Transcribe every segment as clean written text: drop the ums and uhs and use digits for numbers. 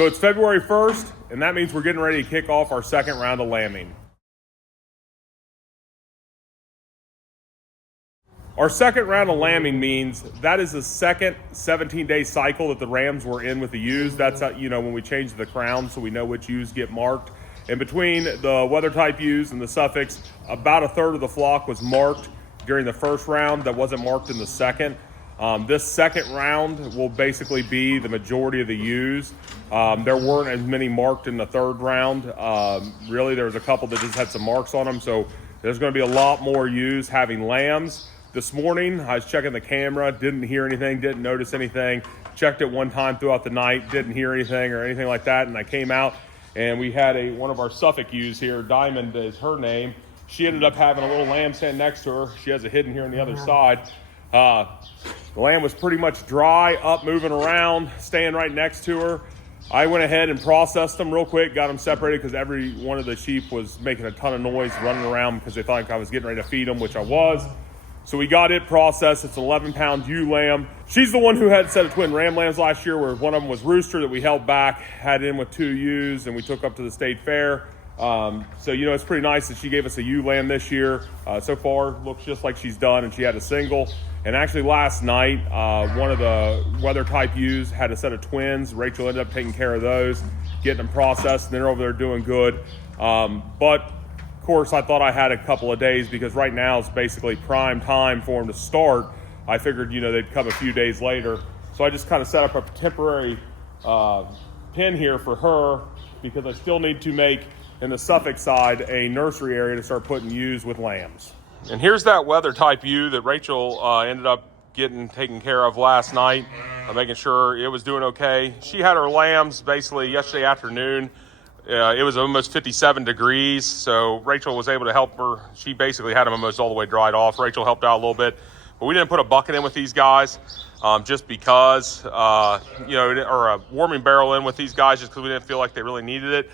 So it's February 1st, and that means we're getting ready to kick off our second round of lambing. Our second round of lambing means that is the second 17-day cycle that the rams were in with the ewes. That's how, when we change the crown, so we know which ewes get marked. And between the weather type ewes and the Suffolks, about a third of the flock was marked during the first round that wasn't marked in the second. This second round will basically be the majority of the ewes. There weren't as many marked in the third round. Really, there was a couple that just had some marks on them. So there's going to be a lot more ewes having lambs. This morning, I was checking the camera, didn't hear anything, didn't notice anything. Checked it one time throughout the night, didn't hear anything or anything like that. And I came out and we had one of our Suffolk ewes here, Diamond is her name. She ended up having a little lamb standing next to her. She has it hidden here on the other side. The lamb was pretty much dry, up, moving around, staying right next to her. I went ahead and processed them real quick, got them separated because every one of the sheep was making a ton of noise running around because they thought I was getting ready to feed them, which I was. So we got it processed. It's an 11-pound ewe lamb. She's the one who had a set of twin ram lambs last year where one of them was Rooster that we held back, had in with 2 ewes, and we took up to the state fair. So, it's pretty nice that she gave us a ewe lamb this year. So far, looks just like she's done, and she had a single. And actually last night, one of the weather type ewes had a set of twins. Rachel ended up taking care of those, getting them processed, and they're over there doing good. But of course, I thought I had a couple of days because right now is basically prime time for them to start. I figured, they'd come a few days later. So I just kind of set up a temporary pen here for her because I still need to make, in the Suffolk side, a nursery area to start putting ewes with lambs. And here's that weather type ewe that Rachel ended up getting taken care of last night, making sure it was doing okay. She had her lambs basically yesterday afternoon. It was almost 57 degrees, so Rachel was able to help her. She basically had them almost all the way dried off. Rachel helped out a little bit, but we didn't put a bucket in with these guys just because, or a warming barrel in with these guys just because we didn't feel like they really needed it.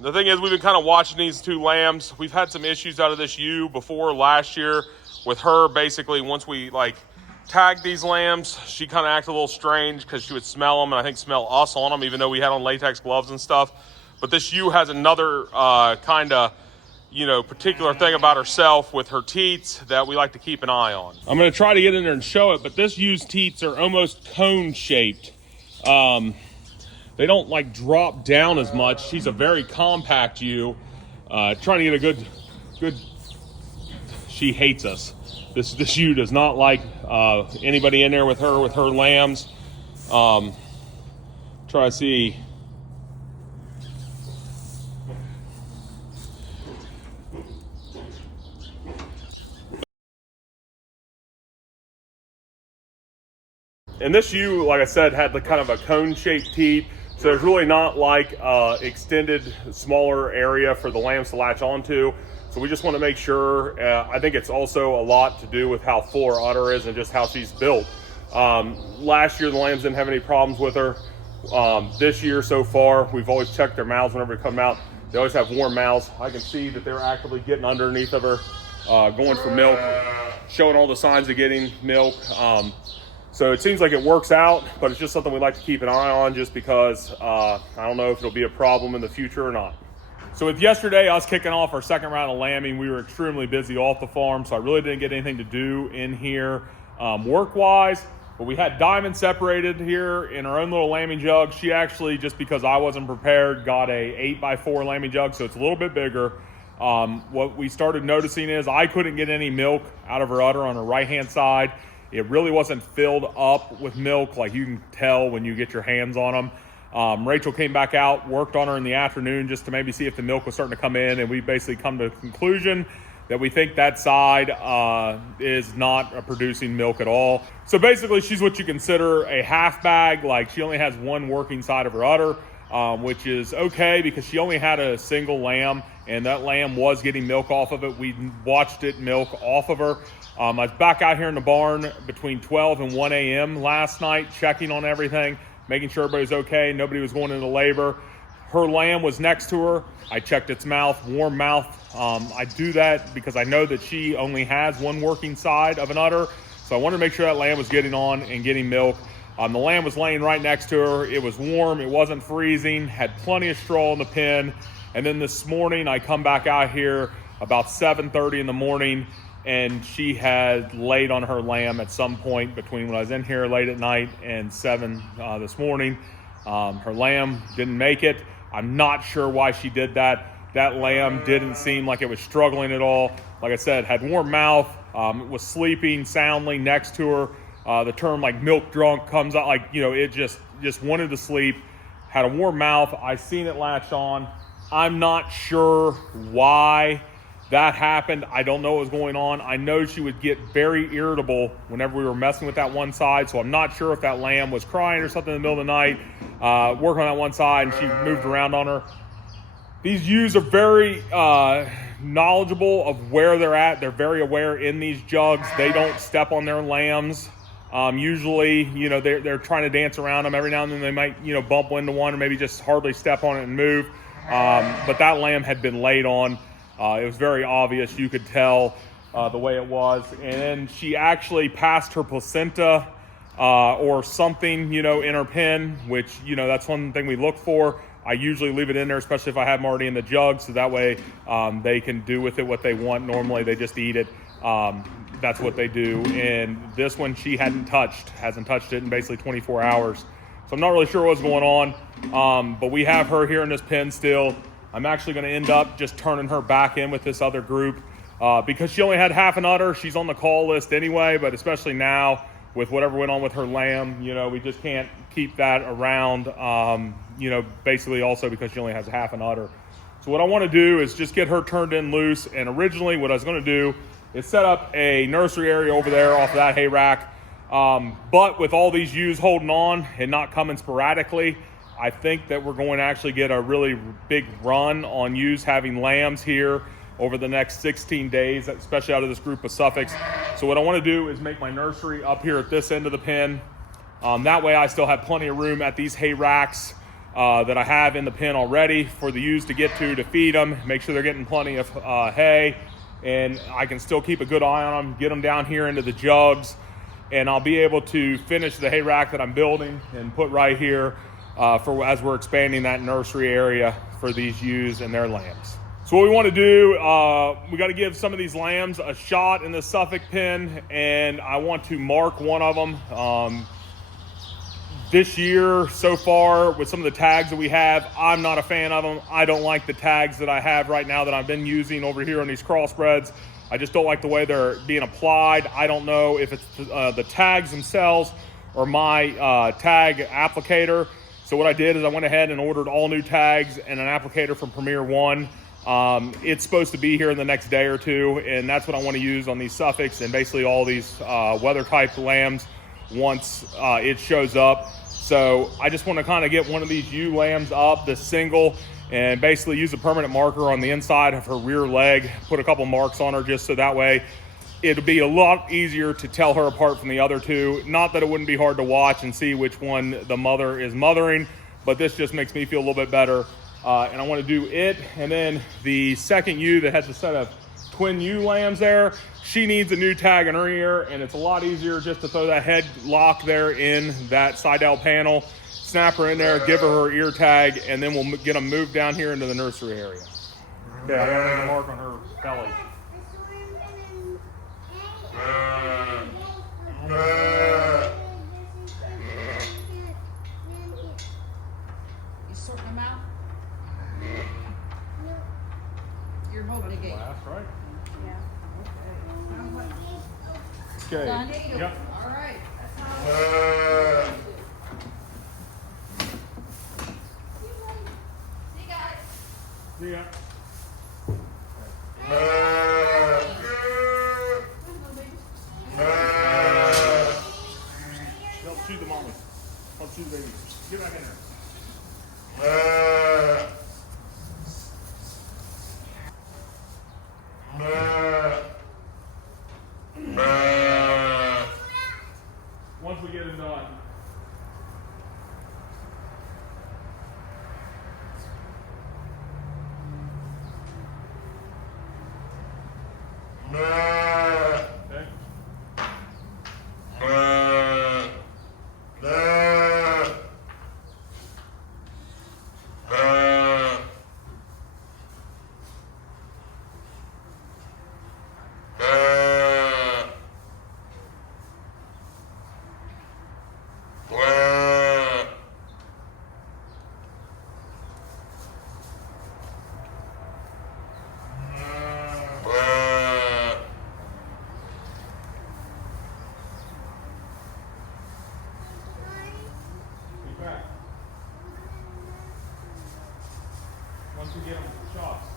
The thing is, we've been kind of watching these 2 lambs. We've had some issues out of this ewe before last year with her. Basically, once we tagged these lambs, she kind of acted a little strange because she would smell them and I think smell us on them, even though we had on latex gloves and stuff. But this ewe has another particular thing about herself with her teats that we like to keep an eye on. I'm going to try to get in there and show it, but this ewe's teats are almost cone-shaped. They don't drop down as much. She's a very compact ewe. Trying to get a good. She hates us. This ewe does not like anybody in there with her lambs. Try to see. And this ewe, like I said, had kind of a cone-shaped teat. So there's really not extended smaller area for the lambs to latch onto. So we just want to make sure. I think it's also a lot to do with how full her udder is and just how she's built. Last year, the lambs didn't have any problems with her. This year so far, we've always checked their mouths whenever they come out. They always have warm mouths. I can see that they're actively getting underneath of her, going for milk, showing all the signs of getting milk. So it seems like it works out, but it's just something we like to keep an eye on just because I don't know if it'll be a problem in the future or not. So with yesterday, us kicking off our second round of lambing, we were extremely busy off the farm, so I really didn't get anything to do in here work-wise. But we had Diamond separated here in our own little lambing jug. She actually, just because I wasn't prepared, got a 8x4 lambing jug, so it's a little bit bigger. What we started noticing is I couldn't get any milk out of her udder on her right-hand side. It really wasn't filled up with milk like you can tell when you get your hands on them. Rachel came back out, worked on her in the afternoon just to maybe see if the milk was starting to come in, and we basically come to the conclusion that we think that side is not producing milk at all. So basically she's what you consider a half bag. She only has one working side of her udder, which is okay because she only had a single lamb and that lamb was getting milk off of it. We watched it milk off of her. I was back out here in the barn between 12 and 1 a.m. last night, checking on everything, making sure everybody's okay, nobody was going into labor. Her lamb was next to her. I checked its mouth, warm mouth. I do that because I know that she only has one working side of an udder. So I wanted to make sure that lamb was getting on and getting milk. The lamb was laying right next to her. It was warm, it wasn't freezing, had plenty of straw in the pen. And then this morning I come back out here about 7:30 in the morning, and she had laid on her lamb at some point between when I was in here late at night and 7 this morning. Her lamb didn't make it. I'm not sure why she did that. That lamb didn't seem like it was struggling at all. Like I said, had warm mouth, was sleeping soundly next to her. The term like milk drunk comes out, like, it just wanted to sleep, had a warm mouth. I seen it latch on. I'm not sure why that happened. I don't know what was going on. I know she would get very irritable whenever we were messing with that one side, so I'm not sure if that lamb was crying or something in the middle of the night, working on that one side, and she moved around on her. These ewes are very knowledgeable of where they're at. They're very aware in these jugs. They don't step on their lambs. Usually, they're trying to dance around them. Every now and then they might, bump into one or maybe just hardly step on it and move. But that lamb had been laid on. It was very obvious. You could tell the way it was. And then she actually passed her placenta or something, in her pen, which, that's one thing we look for. I usually leave it in there, especially if I have them already in the jug, so that way they can do with it what they want. Normally they just eat it. That's what they do. And this one she hasn't touched it in basically 24 hours. So I'm not really sure what's going on, but we have her here in this pen still. I'm actually going to end up just turning her back in with this other group because she only had half an udder. She's on the call list anyway, but especially now with whatever went on with her lamb, we just can't keep that around, basically also because she only has half an udder. So what I want to do is just get her turned in loose. And originally what I was going to do is set up a nursery area over there off of that hay rack. But with all these ewes holding on and not coming sporadically, I think that we're going to actually get a really big run on ewes having lambs here over the next 16 days, especially out of this group of Suffolks. So what I want to do is make my nursery up here at this end of the pen. That way I still have plenty of room at these hay racks that I have in the pen already for the ewes to get to feed them, make sure they're getting plenty of hay, and I can still keep a good eye on them, get them down here into the jugs, and I'll be able to finish the hay rack that I'm building and put right here as we're expanding that nursery area for these ewes and their lambs. So what we want to do, we got to give some of these lambs a shot in the Suffolk pen, and I want to mark one of them. This year so far with some of the tags that we have, I'm not a fan of them. I don't like the tags that I have right now that I've been using over here on these crossbreds. I just don't like the way they're being applied. I don't know if it's the tags themselves or my tag applicator. So what I did is I went ahead and ordered all new tags and an applicator from Premier One. It's supposed to be here in the next day or two, and that's what I want to use on these Suffolks and basically all these weather type lambs once it shows up. So I just want to kind of get one of these ewe lambs up, this single, and basically use a permanent marker on the inside of her rear leg, put a couple marks on her just so that way it'll be a lot easier to tell her apart from the other two. Not that it wouldn't be hard to watch and see which one the mother is mothering, but this just makes me feel a little bit better. And I want to do it, and then the second ewe that has a set of twin ewe lambs there, she needs a new tag in her ear, and it's a lot easier just to throw that head lock there in that side-out panel, snap her in there, give her ear tag, and then we'll get them moved down here into the nursery area. Okay, I got a mark on her belly. You sorting them out? You're holding a gate. Last, right? Yeah. Okay. Done? Yep. All right. That's how. See you guys. See ya. Don't shoot the mommy. Don't shoot the baby. Get back in there. Once we get it done. Okay. should get him shots.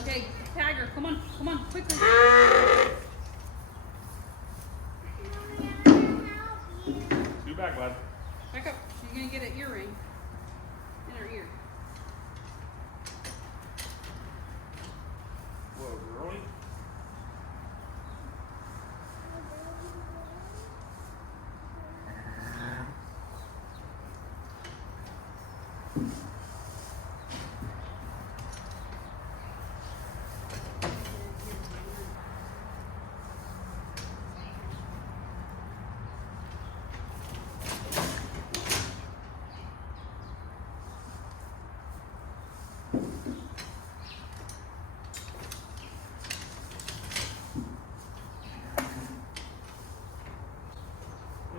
Okay, Tiger, come on, quickly. Be back, bud. Back up. She's gonna get an earring in her ear. Whoa, really?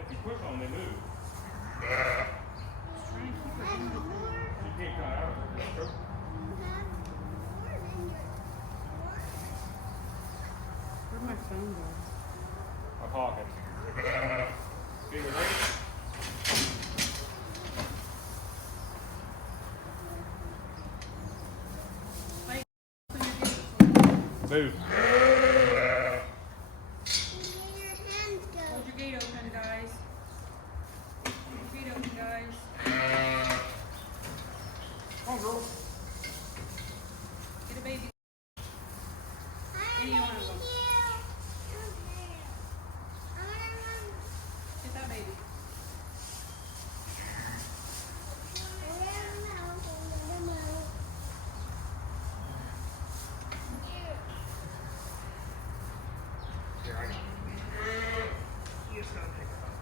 If you push on them, they move. Try and keep her in the thing. You can't cut out of it. Where'd my phone go? My pocket. Okay, ready? Wait, open your gate. Move. Hold your gate open, guys. Hold your gate open, guys. Come on, girl. Get a baby. Any one of them. Get that baby. Here, I got it. You just gotta pick her up.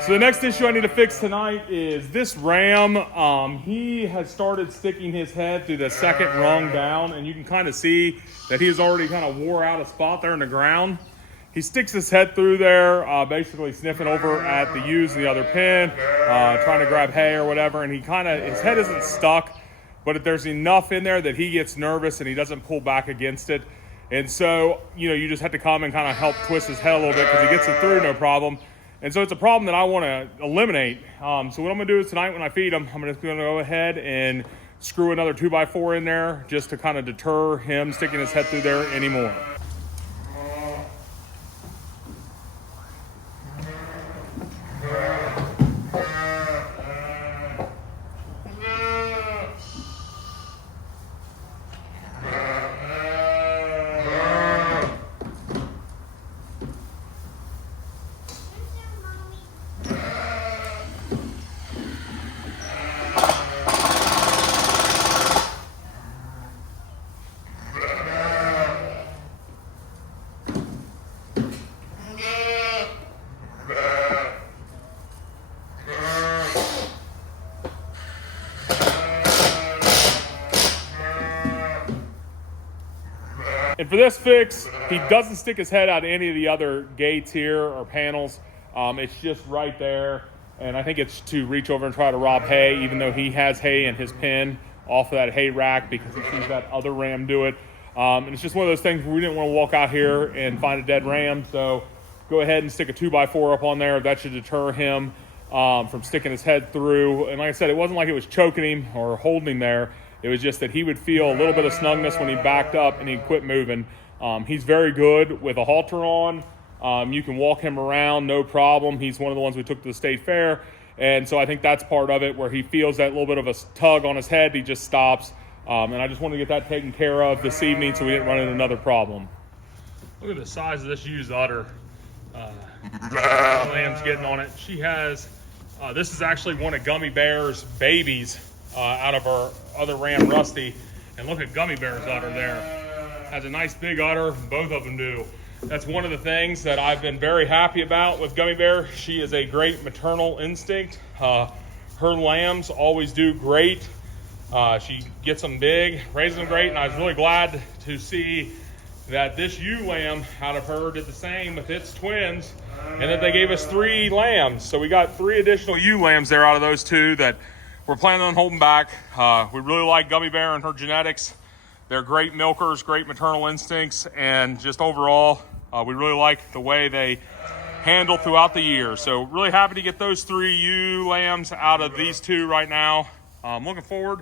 So the next issue I need to fix tonight is this ram. He has started sticking his head through the second rung down, and you can kind of see that he has already kind of wore out a spot there in the ground. He sticks his head through there, basically sniffing over at the ewes in the other pen, trying to grab hay or whatever, and his head isn't stuck, but if there's enough in there that he gets nervous and he doesn't pull back against it. And so, you just have to come and kind of help twist his head a little bit because he gets it through no problem. And so it's a problem that I want to eliminate. So what I'm going to do is tonight when I feed him, I'm just going to go ahead and screw another 2x4 in there just to kind of deter him sticking his head through there anymore. And for this fix, he doesn't stick his head out any of the other gates here or panels. It's just right there. And I think it's to reach over and try to rob hay, even though he has hay in his pen off of that hay rack because he sees that other ram do it. And it's just one of those things where we didn't want to walk out here and find a dead ram. So go ahead and stick a 2x4 up on there. That should deter him from sticking his head through. And like I said, it wasn't like it was choking him or holding him there. It was just that he would feel a little bit of snugness when he backed up and he'd quit moving. He's very good with a halter on. You can walk him around, no problem. He's one of the ones we took to the state fair. And so I think that's part of it, where he feels that little bit of a tug on his head, he just stops. And I just want to get that taken care of this evening so we didn't run into another problem. Look at the size of this used udder. Lamb's getting on it. She has, this is actually one of Gummy Bear's babies out of our other ram, Rusty. And look at Gummy Bear's udder there. Has a nice big udder, both of them do. That's one of the things that I've been very happy about with Gummy Bear. She is a great maternal instinct. Her lambs always do great. She gets them big, raises them great, and I was really glad to see that this ewe lamb out of her did the same with its twins, and that they gave us 3 lambs. So we got 3 additional ewe lambs there out of those 2 that we're planning on holding back. We really like Gummy Bear and her genetics. They're great milkers, great maternal instincts, and just overall, we really like the way they handle throughout the year. So really happy to get those 3 ewe lambs out of these 2 right now. I'm looking forward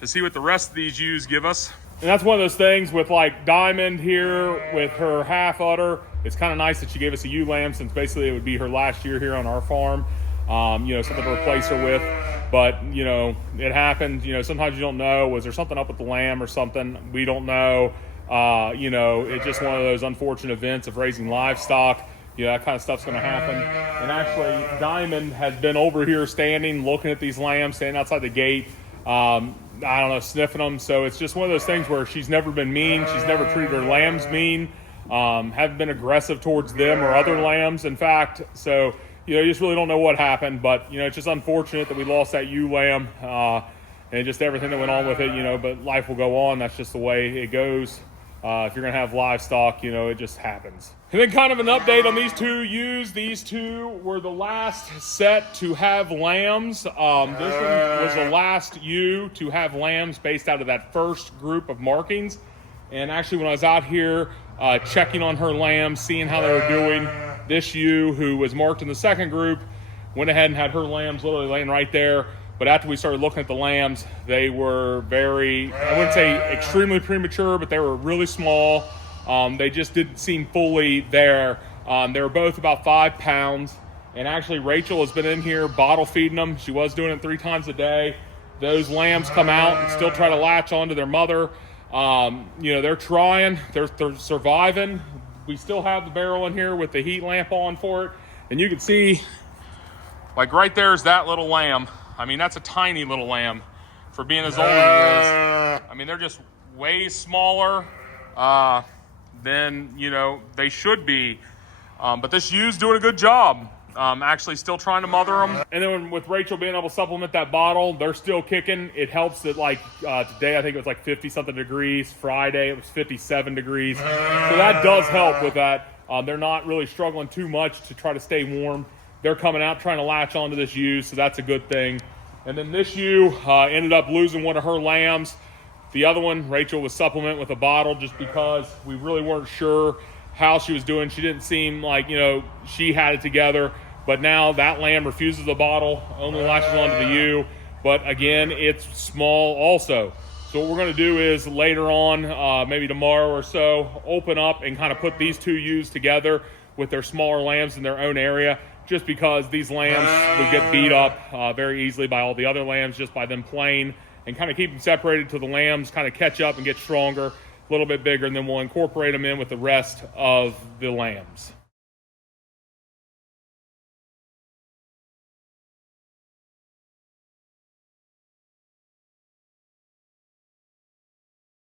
to see what the rest of these ewes give us. And that's one of those things with like Diamond here with her half udder. It's kind of nice that she gave us a ewe lamb, since basically it would be her last year here on our farm. Something to replace her with. But, it happened. Sometimes you don't know. Was there something up with the lamb or something? We don't know. It's just one of those unfortunate events of raising livestock. That kind of stuff's going to happen. And actually, Diamond has been over here standing, looking at these lambs, standing outside the gate. I don't know, sniffing them. So it's just one of those things where she's never been mean. She's never treated her lambs mean. Haven't been aggressive towards them or other lambs, in fact. So, you just really don't know what happened. But, it's just unfortunate that we lost that ewe lamb and just everything that went on with it, but life will go on. That's just the way it goes. If you're going to have livestock, it just happens. And then kind of an update on these 2 ewes. These 2 were the last set to have lambs. This one was the last ewe to have lambs based out of that first group of markings. And actually, when I was out here checking on her lambs, seeing how they were doing, this ewe, who was marked in the second group, went ahead and had her lambs literally laying right there. But after we started looking at the lambs, they were very, I wouldn't say extremely premature, but they were really small. They just didn't seem fully there. They were both about 5 pounds. And actually, Rachel has been in here bottle feeding them. She was doing it 3 times a day. Those lambs come out and still try to latch onto their mother. They're trying. They're surviving. We still have the barrel in here with the heat lamp on for it. And you can see, like right there is that little lamb. I mean, that's a tiny little lamb for being as old as he is. They're just way smaller than, they should be. But this ewe's doing a good job. Actually still trying to mother them. And then with Rachel being able to supplement that bottle, they're still kicking. It helps that today I think it was like 50 something degrees. Friday it was 57 degrees. So that does help with that. They're not really struggling too much to try to stay warm. They're coming out trying to latch onto this ewe, so that's a good thing. And then this ewe ended up losing one of her lambs. The other one, Rachel was supplementing with a bottle just because we really weren't sure how she was doing. She didn't seem like, she had it together. But now that lamb refuses the bottle, only latches onto the ewe. But again, it's small also. So what we're going to do is later on, maybe tomorrow or so, open up and kind of put these 2 ewes together with their smaller lambs in their own area, just because these lambs would get beat up very easily by all the other lambs just by them playing, and kind of keep them separated till the lambs kind of catch up and get stronger, a little bit bigger, and then we'll incorporate them in with the rest of the lambs.